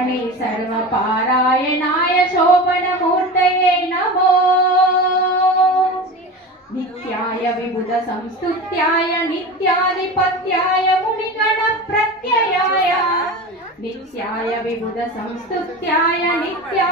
शिरोमणि सर्वपारायणाय शोभनमूर्तये नमो। नित्याय विबुध संस्तुत्याय नित्याधिपत्याय मुनिगण प्रत्ययाय नित्याय विबुध संस्तुत्याय नित्या